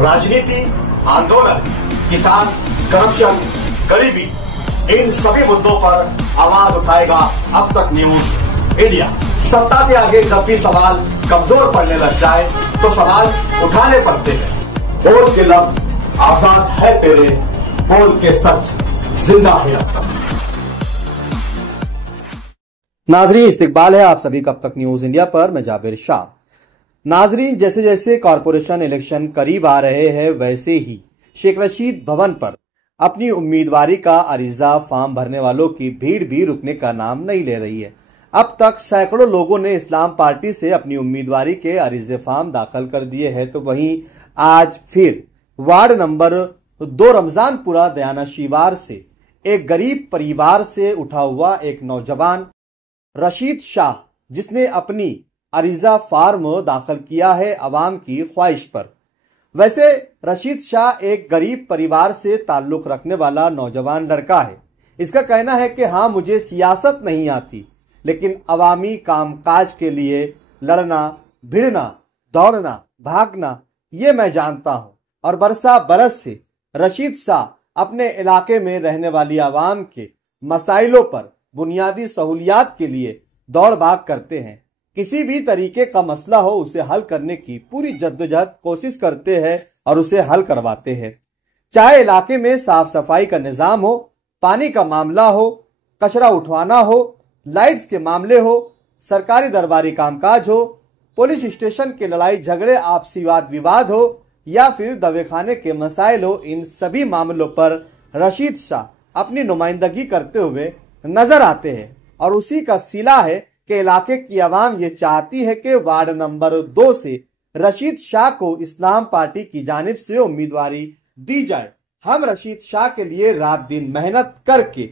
राजनीति, आंदोलन, किसान, करप्शन, गरीबी, इन सभी मुद्दों पर आवाज उठाएगा अब तक न्यूज इंडिया। सत्ता के आगे जब भी सवाल कमजोर पड़ने लग जाए तो सवाल उठाने पड़ते हैं। बोल के लफ्ज आजाद है तेरे, बोल के सच जिंदा है अब तक। नाजरीन, इस्तकबाल है आप सभी का अब तक न्यूज इंडिया पर। मैं जाबिर शाह। नाजरीन, जैसे जैसे कॉरपोरेशन इलेक्शन करीब आ रहे हैं वैसे ही शेख रशीद भवन पर अपनी उम्मीदवारी का अरीजा फॉर्म भरने वालों की भीड़ भी रुकने का नाम नहीं ले रही है। अब तक सैकड़ों लोगों ने इस्लाम पार्टी से अपनी उम्मीदवारी के अरीजे फॉर्म दाखिल कर दिए हैं, तो वहीं आज फिर वार्ड नंबर 2 रमजानपुरा दयाना शिवार से एक गरीब परिवार से उठा हुआ एक नौजवान रशीद शाह, जिसने अपनी अरीजा फॉर्म दाखिल किया है अवाम की ख्वाहिश पर। वैसे रशीद शाह एक गरीब परिवार से ताल्लुक रखने वाला नौजवान लड़का है। इसका कहना है कि हाँ, मुझे सियासत नहीं आती, लेकिन अवामी कामकाज के लिए लड़ना, भिड़ना, दौड़ना, भागना ये मैं जानता हूं। और बरसा बरस से रशीद शाह अपने इलाके में रहने वाली आवाम के मसाइलों पर बुनियादी सहूलियात के लिए दौड़ भाग करते हैं। किसी भी तरीके का मसला हो उसे हल करने की पूरी जद्दोजहद कोशिश करते हैं और उसे हल करवाते हैं। चाहे इलाके में साफ सफाई का निजाम हो, पानी का मामला हो, कचरा उठवाना हो, लाइट्स के मामले हो, सरकारी दरबारी कामकाज हो, पुलिस स्टेशन के लड़ाई झगड़े, आपसी वाद विवाद हो या फिर दवाखाने के मसाइल हो, इन सभी मामलों पर रशीद शाह अपनी नुमाइंदगी करते हुए नजर आते हैं। और उसी का सिला है कि इलाके की आवाम ये चाहती है कि वार्ड नंबर 2 से रशीद शाह को इस्लाम पार्टी की जानिब से उम्मीदवारी दी जाए। हम रशीद शाह के लिए रात दिन मेहनत करके,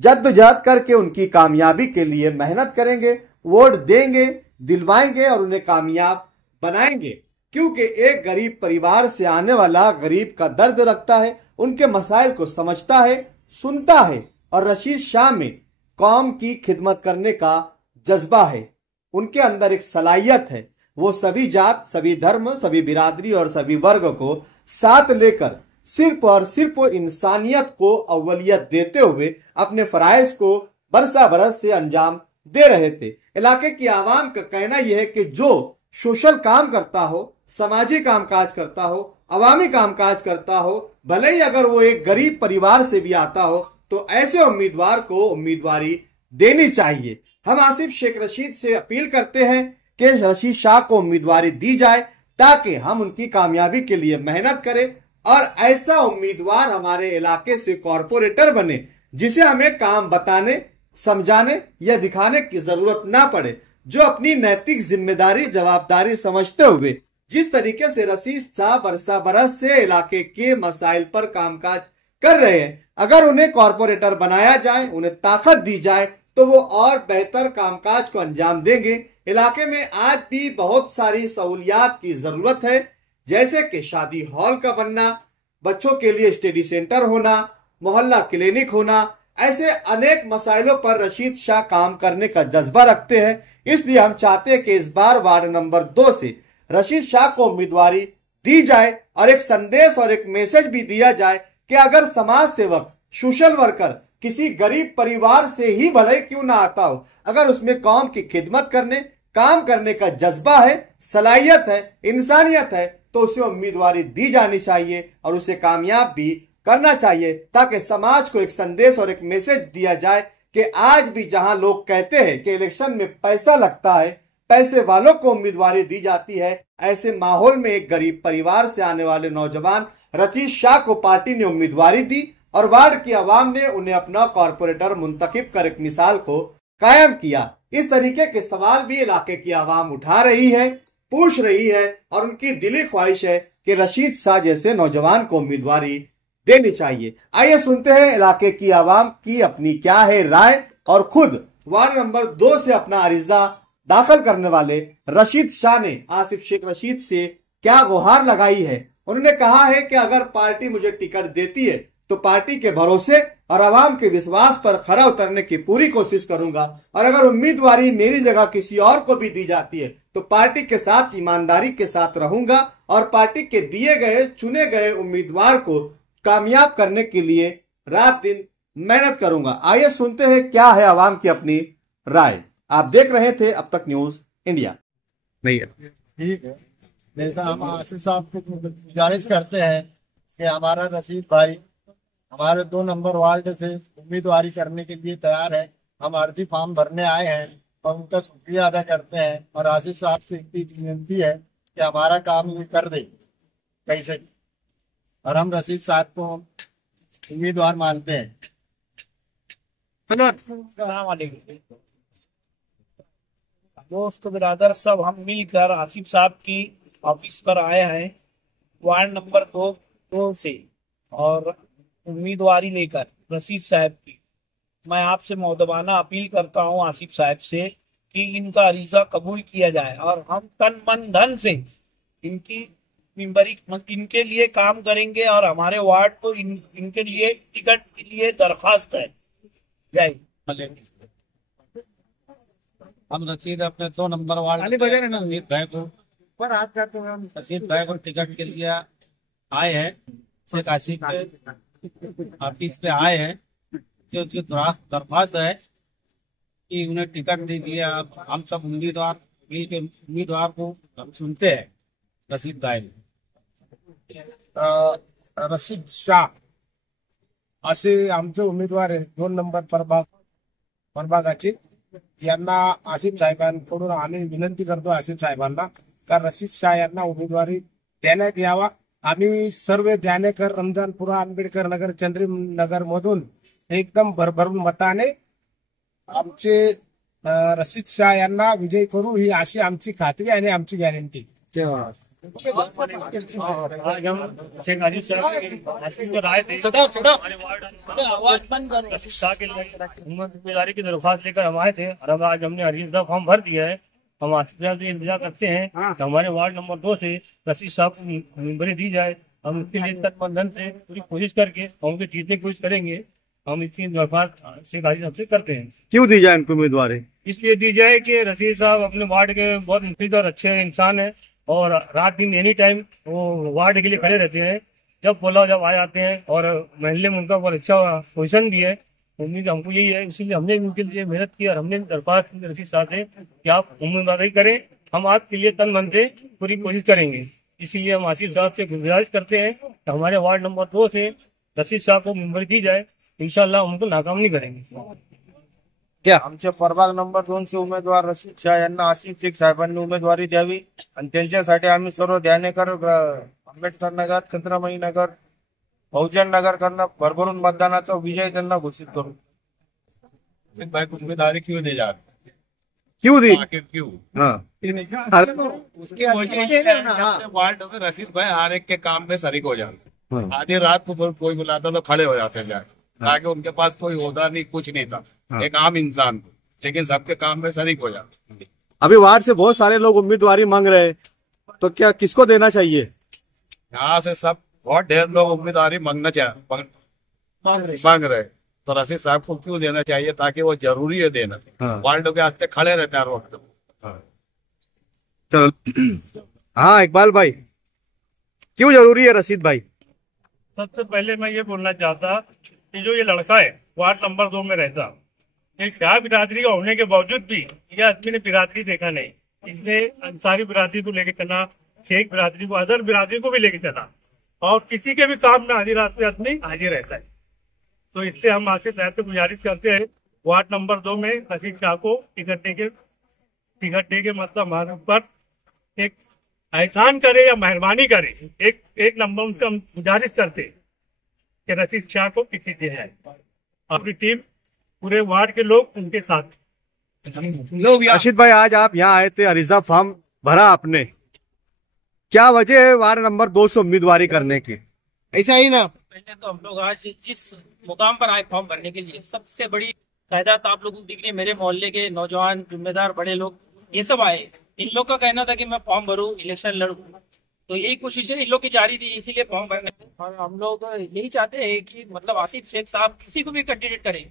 जद्दोजहद करके उनकी कामयाबी के लिए मेहनत करेंगे, वोट देंगे, दिलवाएंगे और उन्हें कामयाब बनाएंगे। क्योंकि एक गरीब परिवार से आने वाला गरीब का दर्द रखता है, उनके मसाइल को समझता है, सुनता है और रशीद शाह में कौम की खिदमत करने का जज्बा है। उनके अंदर एक सलाहियत है। वो सभी जात, सभी धर्म, सभी बिरादरी और सभी वर्ग को साथ लेकर सिर्फ और सिर्फ इंसानियत को अव्वलियत देते हुए अपने फराइज को बरसा बरस से अंजाम दे रहे थे। इलाके की आवाम का कहना यह है कि जो सोशल काम करता हो, समाजी कामकाज करता हो, अवामी कामकाज करता हो, भले ही अगर वो एक गरीब परिवार से भी आता हो, तो ऐसे उम्मीदवार को उम्मीदवारी देनी चाहिए। हम आसिफ शेख रशीद से अपील करते हैं कि रशीद शाह को उम्मीदवारी दी जाए ताकि हम उनकी कामयाबी के लिए मेहनत करें और ऐसा उम्मीदवार हमारे इलाके से कॉरपोरेटर बने जिसे हमें काम बताने, समझाने या दिखाने की जरूरत ना पड़े, जो अपनी नैतिक जिम्मेदारी, जवाबदारी समझते हुए जिस तरीके से रशीद शाह बरसा बरस से इलाके के मसाइल पर कामकाज कर रहे हैं, अगर उन्हें कॉरपोरेटर बनाया जाए, उन्हें ताकत दी जाए तो वो और बेहतर कामकाज को अंजाम देंगे। इलाके में आज भी बहुत सारी सहूलियात की जरूरत है, जैसे कि शादी हॉल का बनना, बच्चों के लिए स्टडी सेंटर होना, मोहल्ला क्लिनिक होना। ऐसे अनेक मसाइलों पर रशीद शाह काम करने का जज्बा रखते हैं। इसलिए हम चाहते हैं कि इस बार वार्ड नंबर 2 से रशीद शाह को उम्मीदवारी दी जाए और एक संदेश और एक मैसेज भी दिया जाए कि अगर समाज सेवक, सोशल वर्कर किसी गरीब परिवार से ही भले क्यों ना आता हो, अगर उसमें कौम की खिदमत करने, काम करने का जज्बा है, सलाहियत है, इंसानियत है, तो उसे उम्मीदवारी दी जानी चाहिए और उसे कामयाब भी करना चाहिए, ताकि समाज को एक संदेश और एक मैसेज दिया जाए कि आज भी जहां लोग कहते हैं कि इलेक्शन में पैसा लगता है, पैसे वालों को उम्मीदवारी दी जाती है, ऐसे माहौल में एक गरीब परिवार से आने वाले नौजवान रशीद शाह को पार्टी ने उम्मीदवारी दी और वार्ड की आवाम ने उन्हें अपना कॉरपोरेटर मुंतखब कर एक मिसाल को कायम किया। इस तरीके के सवाल भी इलाके की आवाम उठा रही है, पूछ रही है और उनकी दिली ख्वाहिश है कि रशीद शाह जैसे नौजवान को उम्मीदवारी देनी चाहिए। आइए सुनते हैं इलाके की आवाम की अपनी क्या है राय और खुद वार्ड नंबर 2 से अपना अरीजा दाखिल करने वाले रशीद शाह ने आसिफ शेख रशीद से क्या गुहार लगाई है। उन्होंने कहा है कि अगर पार्टी मुझे टिकट देती है तो पार्टी के भरोसे और आवाम के विश्वास पर खरा उतरने की पूरी कोशिश करूंगा। और अगर उम्मीदवारी मेरी जगह किसी और को भी दी जाती है तो पार्टी के साथ ईमानदारी के साथ रहूंगा और पार्टी के दिए गए चुने गए उम्मीदवार को कामयाब करने के लिए रात दिन मेहनत करूंगा। आइए सुनते हैं क्या है आवाम की अपनी राय। आप देख रहे थे अब तक न्यूज इंडिया। नहीं है ठीक है, जैसा हम आसिफ साहब को गुजारिश करते हैं कि हमारा रशीद भाई हमारे 2 नंबर वार्ड से उम्मीदवारी करने के लिए तैयार है। हम अर्जी फॉर्म भरने आए हैं और उनका शुक्रिया अदा करते हैं और आसिफ साहब से इतनी विनती है कि हमारा काम ये कर दे कैसे भी। और हम रशीद साहब को उम्मीदवार मानते हैं। दोस्त बिरादर सब हम मिलकर आसिफ साहब की ऑफिस पर आए हैं वार्ड नंबर 2 से और उम्मीदवारी लेकर रशीद साहब की। मैं आपसे मौदबाना अपील करता हूं आसिफ साहब से कि इनका अरीजा कबूल किया जाए और हम तन मन धन से इनकी मेंबरी इनके लिए काम करेंगे और हमारे वार्ड को इनके लिए टिकट के लिए दरखास्त है। जय हम रशीद अपने 2 नंबर वार्ड रशीद भाई को टिकट के लिए आए हैं। शेख आसिफ के ऑफिस पे आए हैं जो दरख्वास्त है कि उन्हें टिकट दे दिया। हम सब उम्मीदवार मिल के उम्मीदवार को हम सुनते हैं। रशीद भाई रशीद शाह असे आमचे उमेदवार आहे 2 नंबर प्रभागाचे। यांना आसिफ साहेबांकडून आम्ही विनंती करतो आसिफ साहेबांना का रशीद शाह यांना उमेदवारी देण्यात यावा। आम्ही सर्व ध्यानेकर रमजानपुरा आंबेडकर नगर चंद्री नगर मधून एकदम भरभरून मताने आमचे रशीद शाह यांना विजयी करू ही अशी आमची खात्री आणि आमची गॅरंटी। आज हम शेख आसिफ साहब को राय उम्मीदवारी की दरख्वास्त लेकर हम आए थे और आज हमने अरीजा फॉर्म भर दिया है। हम आसिफ साहब से इंतजार करते हैं कि हमारे वार्ड नंबर 2 से रशीद साहब को मेंबरी दी जाए। हम इसके लिए सत्बंधन से पूरी कोशिश करके उनके जीतने की कोशिश करेंगे। हम इसकी दरख्वास्त शेख आसिफ साहब से करते हैं। क्यों दी जाए उनको उम्मीदवारी? इसलिए दी जाए कि रशीद साहब अपने वार्ड के बहुत मुफीद और अच्छे इंसान है और रात दिन एनी टाइम वो वार्ड के लिए खड़े रहते हैं। जब बोला जब आ जाते हैं और महल्ले में उनका बहुत अच्छा पोजीशन भी है। उम्मीद हमको यही है, इसीलिए हमने उनके लिए मेहनत की और हमने दरख्वास्त की रशीद साहब से कि आप उम्मीदवारी करें, हम आपके लिए तन मन से पूरी कोशिश करेंगे। इसीलिए हम आसिफ साहब से गुजारिश करते हैं कि हमारे वार्ड नंबर 2 से रशीद साहब को मेंबर दी जाए। इंशाल्लाह उनको नाकाम नहीं करेंगे। क्या आमच्या प्रभाग नंबर 2 चे उमेदवार रशीद शाह यांना आसिफ शेख साहेबांनी उमेदवारी द्यावी आणि त्यांच्यासाठी आम्ही सर्व ध्यानेकर आंबेडकर नगर चंद्रमणी नगर बहुजन नगर कडनं भरभरून मतदानाचा विजय त्यांना घोषित करू। भाई को उम्मीदवारी क्यों दे जा क्यों दी? आखिर क्यों? उसकी वार्ड में रशीद भाई हर एक के काम में शरीक हो जाते। आधी रात को कोई बुलाता तो खड़े हो जाते हैं ताकि उनके पास कोई होदा नहीं, कुछ नहीं था, एक आम इंसान को, लेकिन सबके काम में शरीक हो जाते। अभी वार्ड से बहुत सारे लोग उम्मीदवारी मांग रहे हैं, तो क्या किसको देना चाहिए? यहाँ से सब बहुत ढेर लोग उम्मीदवारी मांगना मांग रहे, तो रशीद साहब को क्यों देना चाहिए? ताकि वो जरूरी है देना। वार्ड के आस्ते खड़े रहते हैं हर वक्त। चलो हाँ इकबाल भाई, क्यों जरूरी है रशीद भाई? सबसे पहले मैं ये बोलना चाहता कि जो ये लड़का है वार्ड नंबर 2 में रहता, एक शाह बिरादरी का होने के बावजूद भी ये आदमी ने बिरादरी देखा नहीं। इसने अंसारी बिरादरी को लेकर चला, शेख बिरादरी को, अदर बिरादरी को भी लेकर चला और किसी के भी काम में आधी रात में आदमी हाजिर रहता है। तो इससे हम आसिफ साहब से गुजारिश करते हैं वार्ड नंबर 2 में रशीद शाह को टिकट दे के मतलब हमारे ऊपर एक एहसान करे या मेहरबानी करे। एक नंबर से हम गुजारिश करते कि रशीद शाह को टिकट दिया जाए। अपनी टीम पूरे वार्ड के लोग उनके साथ। रशीद भाई आज आप यहाँ आए थे, अरीजा फॉर्म भरा आपने, क्या वजह है वार्ड नंबर 2 से उम्मीदवारी करने की? ऐसा ही ना, पहले तो हम लोग आज जिस मुकाम पर आए फॉर्म भरने के लिए, सबसे बड़ी तादाद आप लोगों को दिख रही है। मेरे मोहल्ले के नौजवान, जिम्मेदार, बड़े लोग ये सब आए। इन लोग का कहना था कि मैं फॉर्म भरूं, इलेक्शन लड़ूं, तो यही कोशिश है इन लोग की जारी थी, इसीलिए फॉर्म भरने। और हम लोग यही चाहते हैं कि मतलब आसिफ शेख साहब किसी को भी कैंडिडेट करें,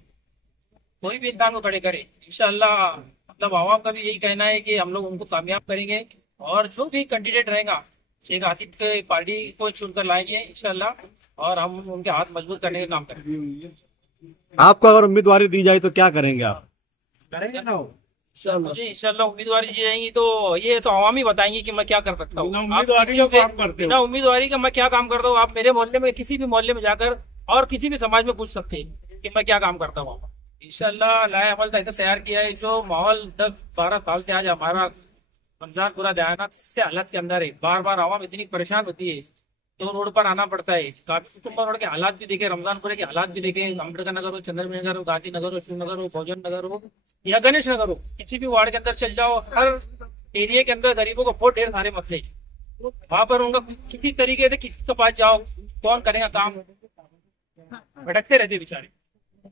कोई भी इंसान को खड़े करे, इंशाल्लाह मतलब आवाम का भी यही कहना है कि हम लोग उनको कामयाब करेंगे। और जो भी कैंडिडेट रहेगा शेख आसिफ के पार्टी को चुनकर लाएंगे इंशाल्लाह, और हम उनके हाथ मजबूत करने का काम करेंगे। आपको अगर उम्मीदवारी दी जाए तो क्या करेंगे आप? मुझे इंशाल्लाह उम्मीदवारी दी जाएंगी तो ये तो आवाम ही बताएंगे कि मैं क्या कर सकता हूँ। बिना उम्मीदवारी का मैं क्या काम करता हूँ, आप मेरे मोहल्ले में किसी भी मोहल्ले में जाकर और किसी भी समाज में पूछ सकते हैं कि मैं क्या काम करता हूँ। इंशाल्लाह नया अमल ऐसा तैयार किया है जो माहौल 10-12 साल से आज हमारा रमजान पूरा दयानत से हालत के अंदर है। बार बार आवाम इतनी परेशान होती है तो रोड पर आना पड़ता है। काफी कुटुंब रोड के हालात भी देखे, रमजानपुरे के हालात भी देखे, अम्बेडकर नगर हो, चंद्रमेर नगर हो, गांधी नगर हो, शिवनगर हो, भोजन नगर हो या गणेश नगर हो, किसी भी वार्ड के अंदर चल जाओ, हर एरिया के अंदर गरीबों को बहुत ढेर सारे मसले। वहां पर उनका किसी तरीके से किसी के पास जाओ, कौन करेगा काम, भटकते रहते बेचारे।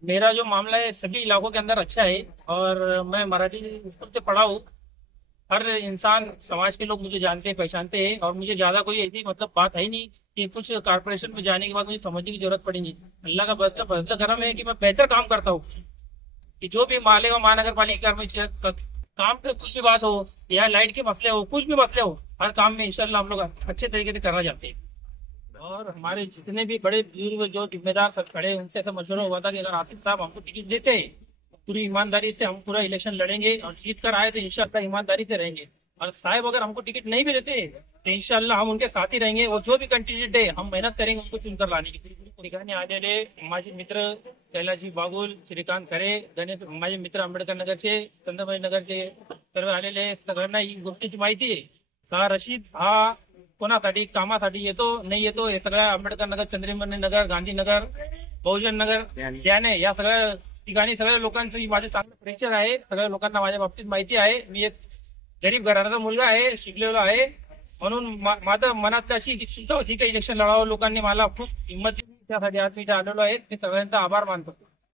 मेरा जो मामला है सभी इलाकों के अंदर अच्छा है और मैं मराठी स्कूल से पढ़ा हूँ। हर इंसान समाज के लोग मुझे जानते हैं, पहचानते हैं और मुझे ज्यादा कोई ऐसी मतलब बात है नहीं कि कुछ कारपोरेशन में जाने के बाद मुझे समझने की जरूरत पड़ेगी। अल्लाह का बदला करम है कि मैं बेहतर काम करता हूँ कि जो भी मालेगा महानगर पालिका में काम पे कुछ भी बात हो या लाइट के मसले हो, कुछ भी मसले हो, हर काम में इंशाल्लाह हम लोग अच्छे तरीके से करना चाहते हैं। और हमारे जितने भी बड़े बुजुर्ग जो जिम्मेदार सब खड़े उनसे ऐसा मशवरा हुआ था कि अगर आसिफ साहब हमको टिकट देते हैं पूरी ईमानदारी से हम पूरा इलेक्शन लड़ेंगे और जीत कर आए तो इंशाल्लाह ईमानदारी से रहेंगे। और साहब अगर हमको टिकट नहीं भी देते तो इंशाल्लाह हम उनके साथ ही रहेंगे और जो भी कैंडिडेट है हम मेहनत करेंगे उनको चुनकर लाने की। ठिकाणी आलेले माझे मित्र कैलाशी बागुल, श्रीकांत खरे, गणेश माझे मित्र आंबेडकर नगरचे, चंद्रबाई नगरचे सर्व आलेले, सगळ्यांना ही गोष्टीची माहिती आहे का रशीद हा कोणासाठी कामासाठी येतो नाही येतो हे सगळ्या आंबेडकर नगर, चंद्रमेर नगर, गांधीनगर, बहुजन नगर त्याने या सगळ्या ठिकाणी सगळ्या लोकांचं माझे चांगलं परिचय आहे। सगळ्या लोकांना माझ्या बाबतीत माहिती आहे। मी एक गरीब घराचा मुलगा आहे, शिकलेलो आहे, म्हणून माझ्या मनात अशी इच्छा होती की इलेक्शन लढावं। लोकांनी मला खूप हिंमत दिली, त्यासाठी आज मी इथे आलेलो आहे। ते सगळ्यांचा आभार मानतो।